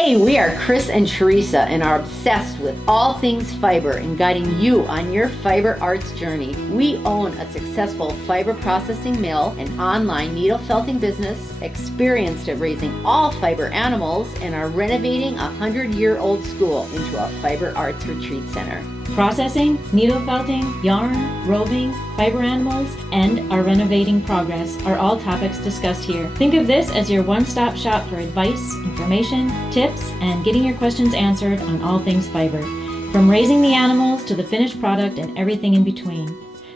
Hey, we are Chris and Teresa and are obsessed with all things fiber and guiding you on your fiber arts journey. We own a successful fiber processing mill, an online needle felting business, experienced at raising all fiber animals, and are renovating a 100-year-old school into a fiber arts retreat center. Processing, needle felting, yarn, roving, fiber animals, and our renovating progress are all topics discussed here. Think of this as your one-stop shop for advice, information, tips, and getting your questions answered on all things fiber, from raising the animals to the finished product and everything in between.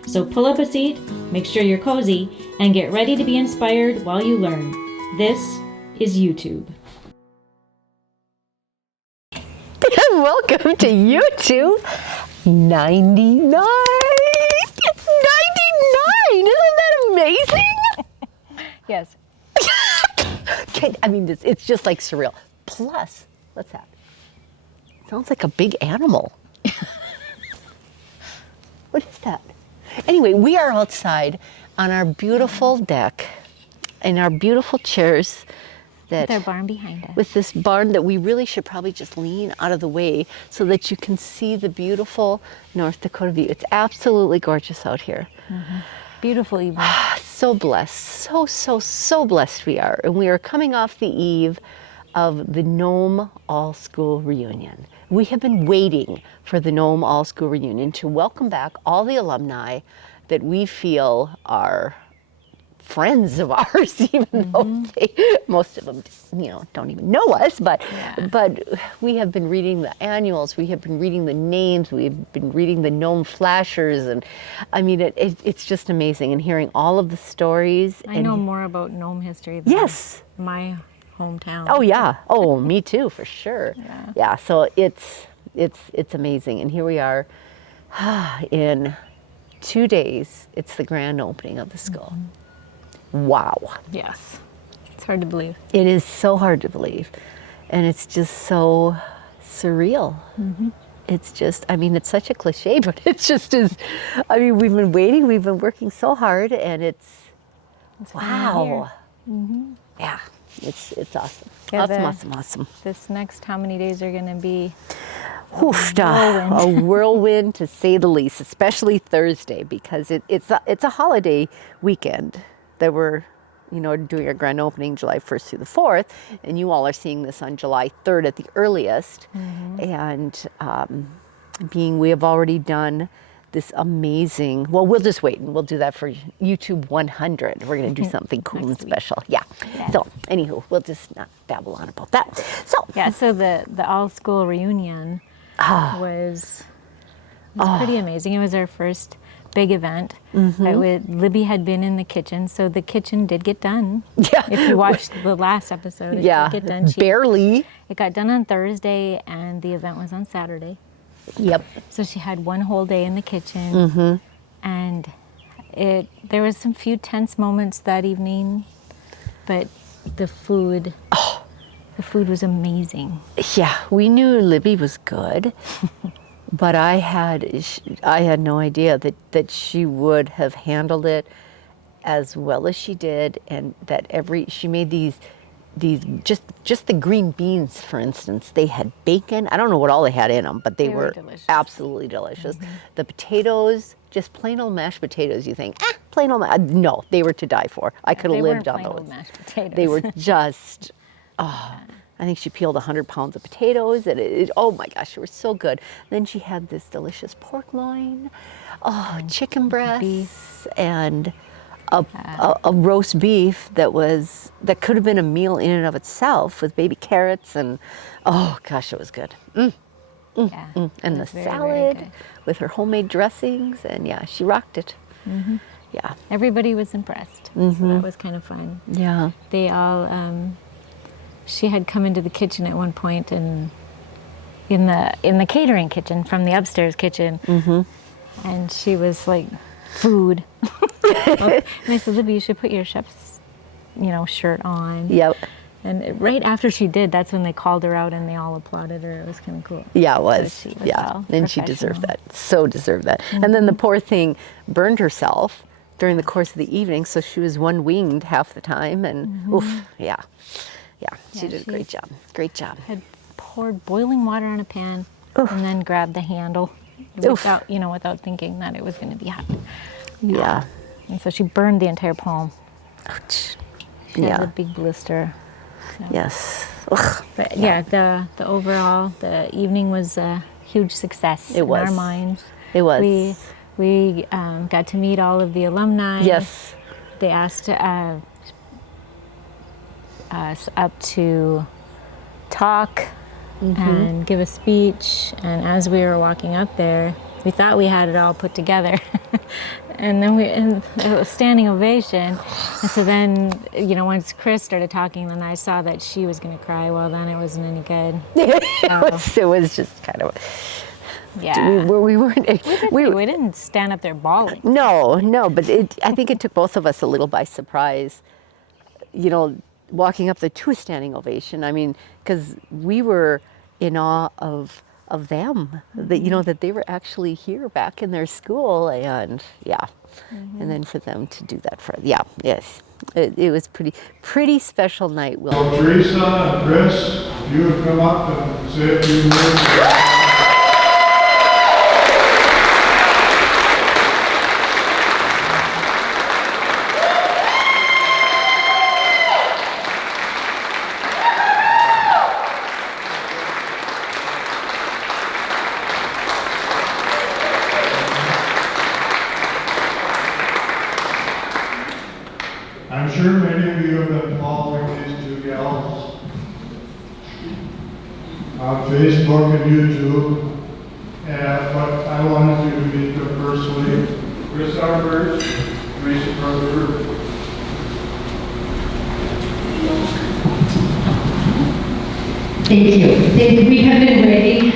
So pull up a seat, make sure you're cozy, and get ready to be inspired while you learn. This is EweTube. Welcome to EweTube 99. It's 99. Isn't that amazing? Yes. I mean, it's just like surreal. Plus, what's that? Sounds like a big animal. What is that? Anyway, we are outside on our beautiful deck in our beautiful chairs. With our barn behind us. With this barn that we really should probably just lean out of the way so that you can see the beautiful North Dakota view. It's absolutely gorgeous out here. Mm-hmm. Beautiful evening. So blessed, so blessed we are. And we are coming off the eve of the Nome All-School Reunion. We have been waiting for the Nome All-School Reunion to welcome back all the alumni that we feel are friends of ours, even though most of them, don't even know us. But we have been reading the annuals, we have been reading the names, we've been reading the Nome flashers, and I mean it's just amazing. And hearing all of the stories. I know more about Nome history than my hometown. Oh yeah. Oh, me too, for sure. Yeah. So it's amazing. And here we are, in 2 days. It's the grand opening of the school. Wow. Yes. It's hard to believe. It is so hard to believe. And it's just so surreal. It's just, I mean, it's such a cliche, but it just is. I mean, we've been waiting, we've been working so hard, and it's wow. Yeah, it's awesome. Yeah, Awesome. This next how many days are going to be a whirlwind to say the least, especially Thursday, because it's a holiday weekend that we're doing our grand opening July 1st through the 4th, and you all are seeing this on July 3rd at the earliest. And we have already done this amazing, well, we'll just wait and we'll do that for EweTube 100. We're going to do something cool and special. Yeah. Yes. So anywho, we'll just not babble on about that. So the all-school reunion was pretty amazing. It was our first big event. Libby had been in the kitchen, so the kitchen did get done. Yeah. If you watched the last episode, it did get done. Barely. It got done on Thursday, and the event was on Saturday. Yep. So she had one whole day in the kitchen, and there was some few tense moments that evening, but the food was amazing. Yeah, we knew Libby was good. But I had no idea that she would have handled it as well as she did, and that she made these just the green beans, for instance. They had bacon. I don't know what all they had in them, but they were delicious. Absolutely delicious. The potatoes, just plain old mashed potatoes. You think, plain old no, they were to die for. I could have lived on those. Old mashed potatoes. They were just I think she peeled 100 pounds of potatoes, and oh my gosh, they were so good. Then she had this delicious pork loin, chicken breasts, and a roast beef that could have been a meal in and of itself with baby carrots, and oh gosh, it was good. And the salad with her homemade dressings, and yeah, she rocked it. Yeah, everybody was impressed. So that was kind of fun. Yeah, they all. She had come into the kitchen at one point, and in the catering kitchen from the upstairs kitchen, and she was like, "Food." And I said, "Libby, you should put your chef's, shirt on." Yep. And right after she did, that's when they called her out and they all applauded her. It was kind of cool. Yeah, it was. And she deserved that. So deserved that. And then the poor thing burned herself during the course of the evening, so she was one-winged half the time, and oof, yeah. she did a great job. Great job. Had poured boiling water on a pan and then grabbed the handle without thinking that it was going to be hot. Yeah. And so she burned the entire palm. Ouch. She had a big blister. So. Yes. Ugh. But the overall, the evening was a huge success in our minds. It was. We got to meet all of the alumni. Yes. They asked us up to talk and give a speech. And as we were walking up there, we thought we had it all put together. And then it was standing ovation. And so then, once Chris started talking, then I saw that she was going to cry. Well, then it wasn't any good. It was just kind of... Yeah. We weren't... We didn't stand up there bawling. No, but I think it took both of us a little by surprise, walking up there to a standing ovation. I mean, because we were in awe of them, that they were actually here back in their school, and and then for them to do that it was pretty special night. So Teresa and Chris, if you would come up and say a few words. I'm sure many of you have been following these two gals on Facebook and YouTube, but I wanted you to meet them personally. Chris Arbers, Teresa Carter. Thank you. We have been waiting.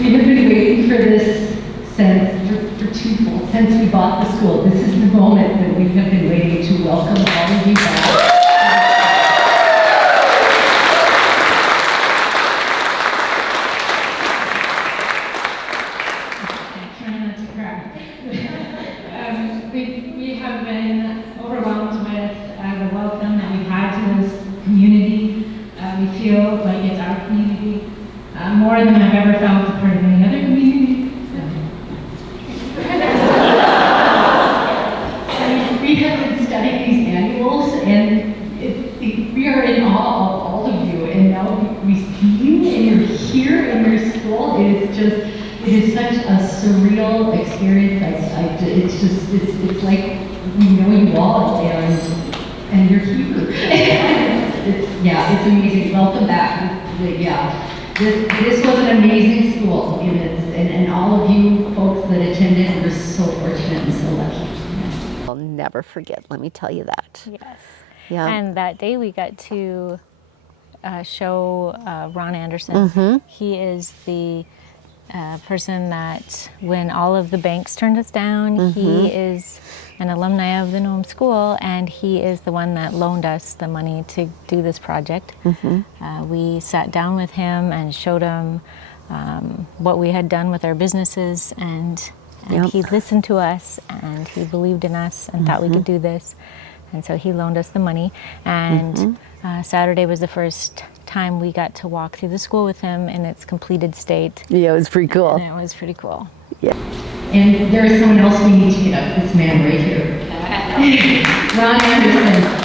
We have been waiting for this since we bought the school. This is the moment that we have been waiting to welcome all of you back. Try not to cry. We have been overwhelmed with the welcome that we've had to this community. We feel like it's our community more than I've ever felt a part of any other community. We have been studying these annuals, and we are in awe of all of you. And now we see you, and you're here in your school. It is such a surreal experience. It's like we know you all, and you're here. It's amazing. Welcome back. This was an amazing school, and all of you folks that attended were so fortunate and so lucky. I'll never forget, let me tell you that. Yes. Yeah. And that day we got to show Ron Anderson. He is the person that, when all of the banks turned us down, he is an alumni of the Nome School, and he is the one that loaned us the money to do this project. We sat down with him and showed him what we had done with our businesses, and he listened to us, and he believed in us and thought we could do this. And so he loaned us the money, and Saturday was the first time we got to walk through the school with him in its completed state. Yeah, it was pretty cool. And it was pretty cool. Yeah. And there is someone else we need to get up, this man right here. Ron Anderson.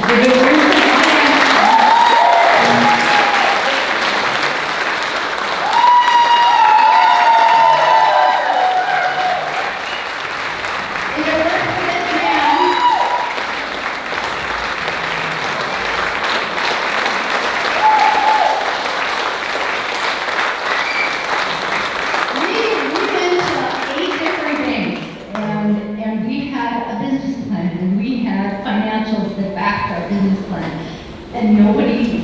And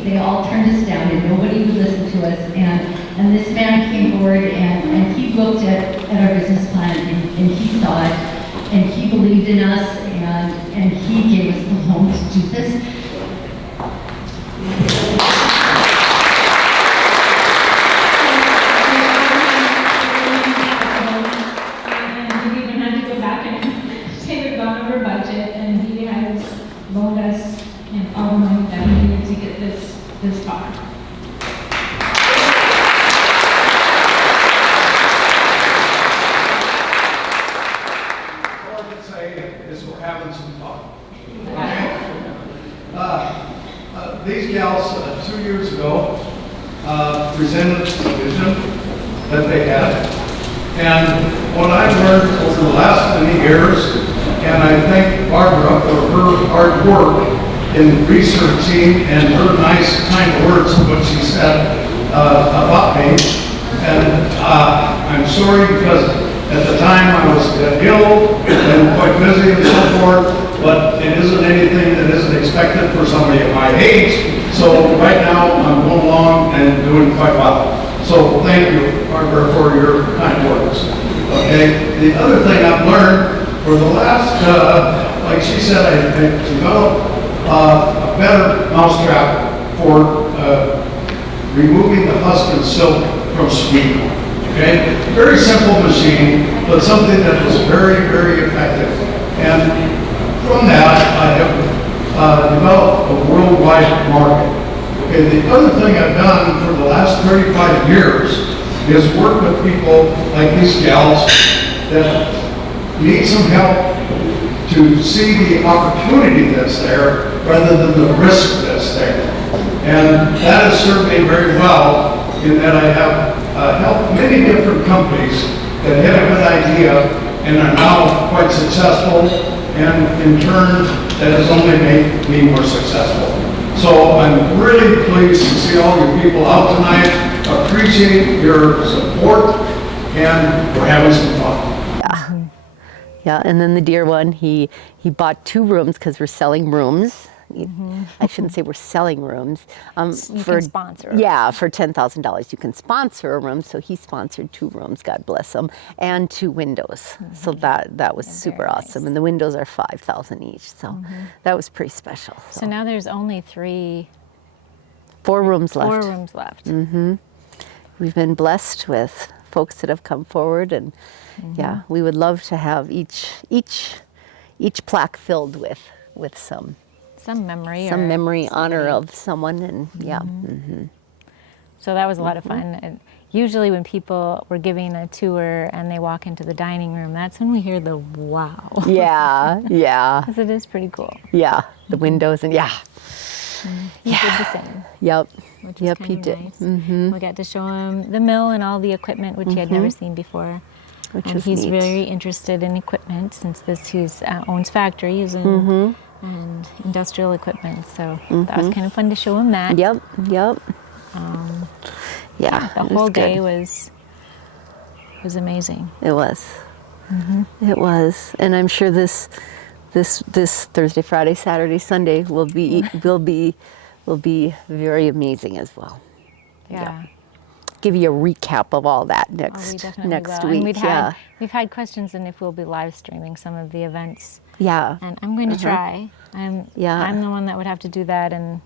they all turned us down, and nobody would listen to us. And this man came forward, and he looked at our business plan, and he saw it, and he believed in us, and he gave us the loan to do this. And we even had to go back and say we've gone over budget, and he has loaned us all the money that we needed to presented the vision that they had. And what I've learned over the last many years, and I thank Barbara for her hard work in researching and her nice, kind words of what she said about me. And I'm sorry because at the time I was ill and quite busy and so forth, but it isn't anything that isn't expected for somebody of my age. So right now I'm going along and doing quite well. So thank you, Barbara, for your kind words. Okay. The other thing I've learned for the last, like she said, I developed a better mousetrap for removing the husk and silk from sweet corn. Okay, very simple machine, but something that was very, very effective. And from that, I have developed a worldwide market. Okay, the other thing I've done for the last 35 years is work with people like these gals that need some help to see the opportunity that's there rather than the risk that's there. And that has served me very well in that I have helped many different companies that had a good idea and are now quite successful, and in turn that has only made me more successful. So I'm really pleased to see all you people out tonight. Appreciate your support, and we're having some fun. Yeah, and then the dear one, he bought 2 rooms because we're selling rooms. I shouldn't say we're selling rooms. You can sponsor. Yeah, for $10,000 you can sponsor a room. So he sponsored 2 rooms, God bless him, and 2 windows. So that was super awesome. Nice. And the windows are $5,000 each. So that was pretty special. So now there's only 4 rooms left. 4 rooms left. We've been blessed with folks that have come forward, and yeah, we would love to have each plaque filled with some memory, honor of someone, and yeah. So that was a lot of fun. And usually when people were giving a tour and they walk into the dining room, that's when we hear the wow. Yeah, yeah, Because it is pretty cool. yeah. The windows and yeah. He did the same. Yep. Which is Yep, kind he of did. Nice. We got to show him the mill and all the equipment, which he had never seen before. Which and was he's neat. very interested in equipment since he owns factories and industrial equipment. So that was kind of fun to show him that. Yep, yep. Yeah, The it whole was day good. was amazing. It was. It was, and I'm sure this Thursday, Friday, Saturday, Sunday will be very amazing as well. Yeah. Give you a recap of all that We next definitely will. week. And we've had questions and if we'll be live streaming some of the events. Yeah. And I'm going to try. I'm the one that would have to do that, and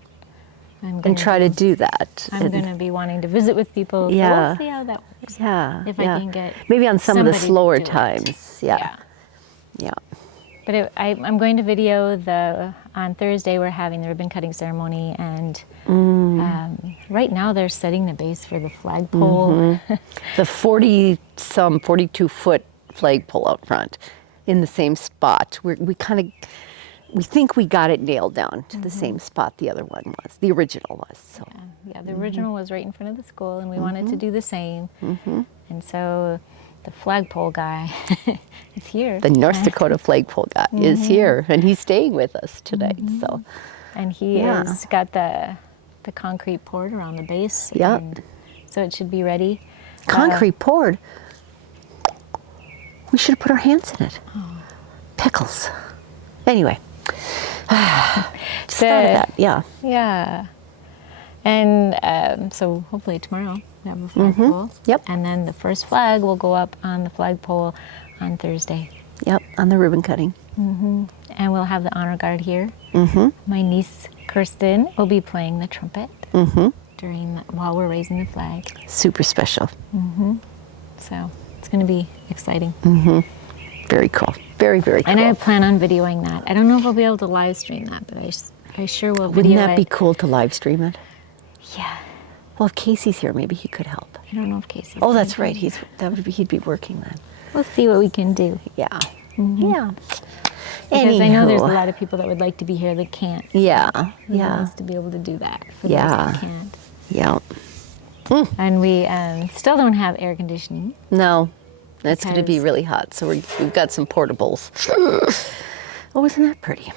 I'm going And try to do that. I'm going to be wanting to visit with people. So Yeah. we'll see how that works. Yeah. If yeah. I can get maybe on some of the somebody to slower do it. times. Yeah. Yeah. But I'm going to video on Thursday we're having the ribbon cutting ceremony, and right now they're setting the base for the flagpole. The 42-foot flagpole out front in the same spot. We think we got it nailed down to the same spot the other one was, the original was. So. Yeah, the original was right in front of the school, and we wanted to do the same. And so the flagpole guy is here. The North Dakota flagpole guy is here, and he's staying with us tonight. So. And he has got the concrete poured around the base. Yep. And so it should be ready. Concrete poured. We should have put our hands in it. Pickles. Anyway. Just thought of that. Yeah. Yeah. And so hopefully tomorrow we have a flagpole. Yep. And then the first flag will go up on the flagpole on Thursday. Yep. On the ribbon cutting. And we'll have the honor guard here. My niece Kirsten will be playing the trumpet while we're raising the flag. Super special. So it's going to be exciting. Very cool. Very, very cool. And I plan on videoing that. I don't know if I'll be able to live stream that, but I sure will video Wouldn't that it. be cool to live stream it? Yeah. Well, if Casey's here, maybe he could help. I don't know if Casey's Oh, gonna that's do right. it. He'd be working then. We'll see what we can do. Yeah. Yeah. Because I know there's a Anywho. lot of people that would like to be here that can't. Yeah. Who Yeah. wants to be able to do that for Yeah. those that can't. Yeah. And we still don't have air conditioning. No, it's going to be Because- really hot. So we've got some portables. Oh, isn't that pretty?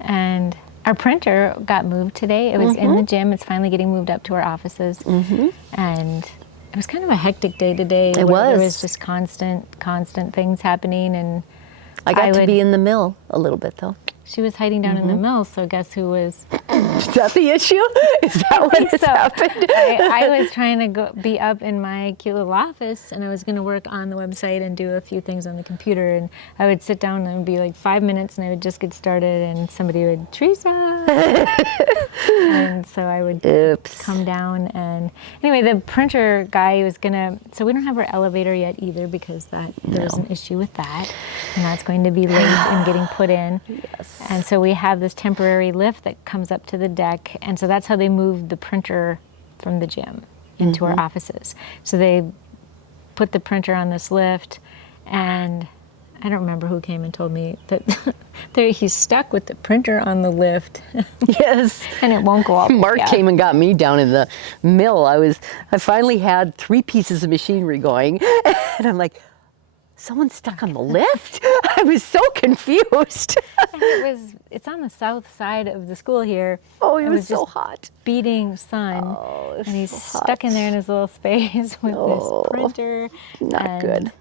And our printer got moved today. It was in the gym. It's finally getting moved up to our offices. And it was kind of a hectic day today. It where There was. was just constant things happening. And I got to be in the mill a little bit, though. she was hiding down in the mill. So guess who was? Is that the issue? Is that what has happened? I was trying to be up in my cute little office, and I was going to work on the website and do a few things on the computer. And I would sit down and it would be like 5 minutes, and I would just get started, and somebody would, Teresa. And so I would Oops. come down. And anyway, the printer guy was going to, so we don't have our elevator yet either, because there's an issue with that. And that's going to be late in getting put in. Yes. And so we have this temporary lift that comes up to the deck. And so that's how they moved the printer from the gym into our offices. So they put the printer on this lift, and I don't remember who came and told me that he's stuck with the printer on the lift. Yes. And it won't go up. Mark Yeah. came and got me down in the mill. I finally had 3 pieces of machinery going, and I'm like, someone's stuck on the lift? I was so confused. And it's on the south side of the school here. Oh, it was so just hot. beating sun. Oh, it was and he's so stuck in hot. there in his little space with Oh, this printer. Not and, good.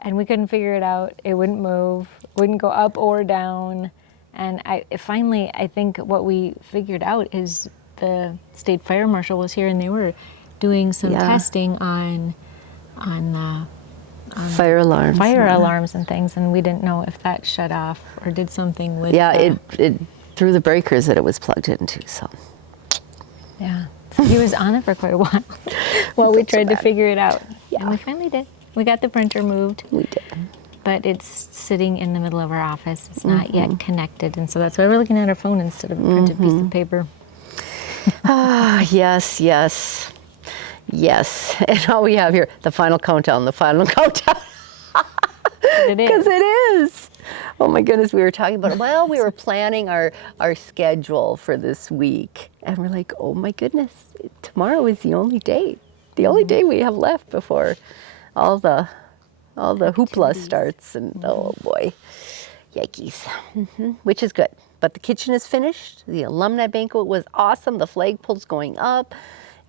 And we couldn't figure it out. It wouldn't move, wouldn't go up or down. And I think what we figured out is the state fire marshal was here, and they were doing some Yeah. testing on Fire alarms. fire alarms and things, and we didn't know if that shut off or did something with Yeah, the- it through the breakers that it was plugged into, so. Yeah. So he was on it for quite a while while we Felt so tried to bad. figure it out. Yeah. And we finally did. We got the printer moved, We did. but it's sitting in the middle of our office. It's not yet connected, and so that's why we're looking at our phone instead of a printed piece of paper. Ah, yes, yes, yes. And all we have here, the final countdown, But it because is. it is. Oh my goodness, we were talking about it. Well, we were planning our schedule for this week, and we're like, oh my goodness, tomorrow is the only day we have left before all the hoopla starts, and oh boy, yikes. Which is good. But the kitchen is finished. The alumni banquet was awesome. The flagpole's going up.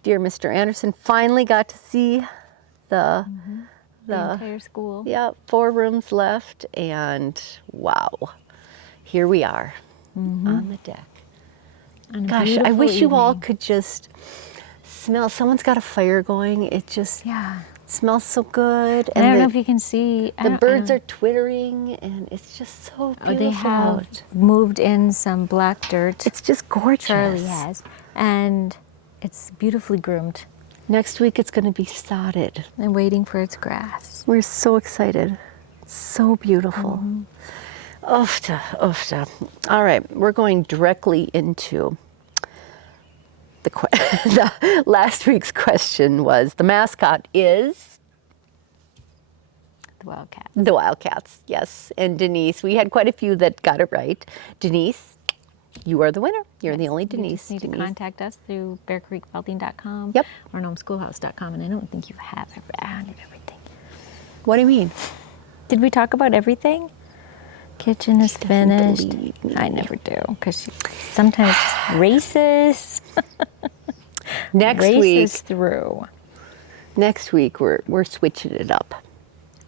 Dear Mr. Anderson finally got to see the entire school. yeah, 4 rooms left, and wow, here we are on the deck. On a Gosh, I beautiful wish you all evening. could just smell. Someone's got a fire going. It just Yeah. smells so good. And I don't know the, if you can see. the birds are twittering, and it's just so beautiful. Oh, they have moved in some black dirt. It's just gorgeous. Charlie has, and it's beautifully groomed Next week it's going to be sodded. and waiting for its grass. We're so excited. So beautiful. Ofta. All right, we're going directly into the last week's question was, the mascot is The Wildcat. the Wildcats, yes. And Denise, we had quite a few that got it right. Denise, you are the winner. You're the only You Denise. just need to Denise. contact us through bearcreekfelting.com Yep. or nomeschoolhouse.com, and I don't think you have everything. What do you mean? Did we talk about everything? Kitchen is finished. believe me. I never do, because she sometimes just races Next through. week we're switching it up.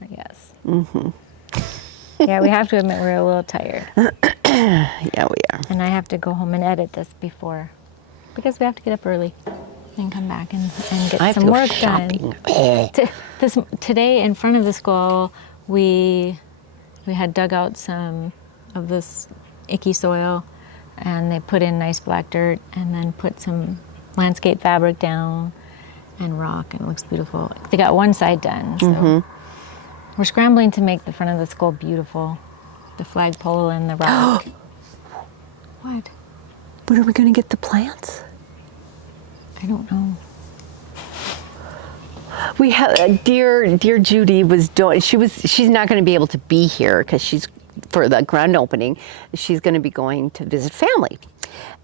Yes. Yeah, we have to admit we're a little tired, Yeah, we are. and I have to go home and edit this because we have to get up early and come back and get I have some to go work shopping. done. Today in front of the school, we had dug out some of this icky soil, and they put in nice black dirt, and then put some landscape fabric down and rock, and it looks beautiful. They got one side done, so we're scrambling to make the front of the school beautiful. The flagpole and the rock. What? When are we going to get the plants? I don't know. We have dear Judy was doing. She's not going to be able to be here because she's for the grand opening. She's going to be going to visit family,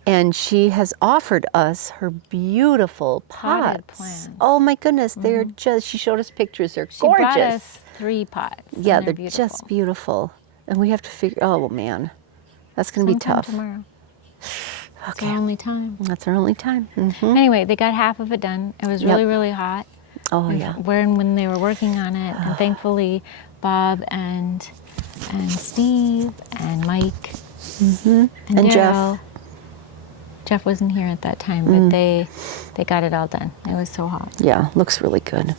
And she has offered us her beautiful Potted pots. plants. Oh my goodness, they're just, she showed us pictures, they're She gorgeous. brought us 3 pots. and Yeah, they're beautiful. just beautiful. And we have to figure, oh man, that's gonna be Sometime tough. tomorrow. It's Okay, our only time. that's our only time. Anyway, they got half of it done. It was really, really hot. Oh yeah. When they were working on it, and thankfully, Bob and Steve and Mike and Jeff. Daryl. Jeff wasn't here at that time, but they got it all done. It was so hot. Yeah, looks really good.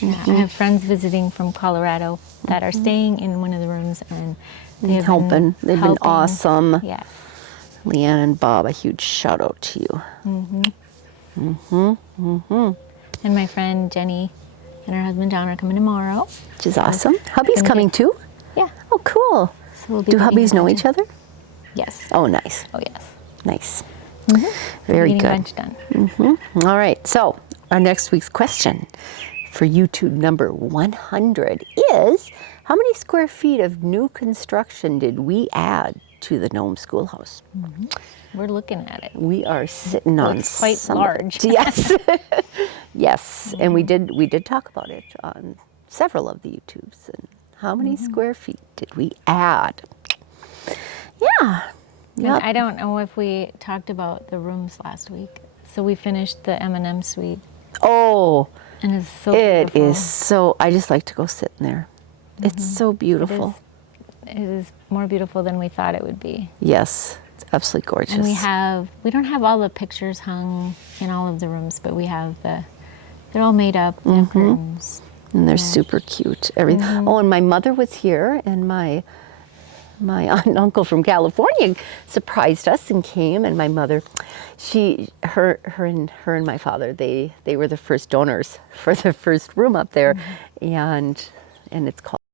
Yeah, I have friends visiting from Colorado that are staying in one of the rooms, and they have Helping. They've been helping. awesome. Yes. Leanne and Bob, a huge shout out to you. And my friend Jenny and her husband John are coming tomorrow. Which is awesome. Hubby's gonna coming get- too? Yeah. Oh, cool. So we'll be Do getting hubbies a know bunch each of- other? Yes. Oh, nice. Oh yes. Nice. Very Getting a good. bunch done. All right, so our next week's question for YouTube number 100 is, how many square feet of new construction did we add to the Nome Schoolhouse? We're looking at it. We are sitting on Looks quite some of it. large. Yes. Yes, and we did talk about it on several of the YouTubes. And how many square feet did we add? Yeah. And Yep. I don't know if we talked about the rooms last week. So we finished the M&M suite, Oh, and it's so it beautiful. is so, I just like to go sit in there. It's so beautiful. It is more beautiful than we thought it would be. Yes, it's absolutely gorgeous. And we don't have all the pictures hung in all of the rooms, but we have they're all made up, they have curtains. And they're super cute. Everything. Oh, and my mother was here, and my aunt and uncle from California surprised us and came. And my mother, her and my father, they were the first donors for the first room up there, and it's called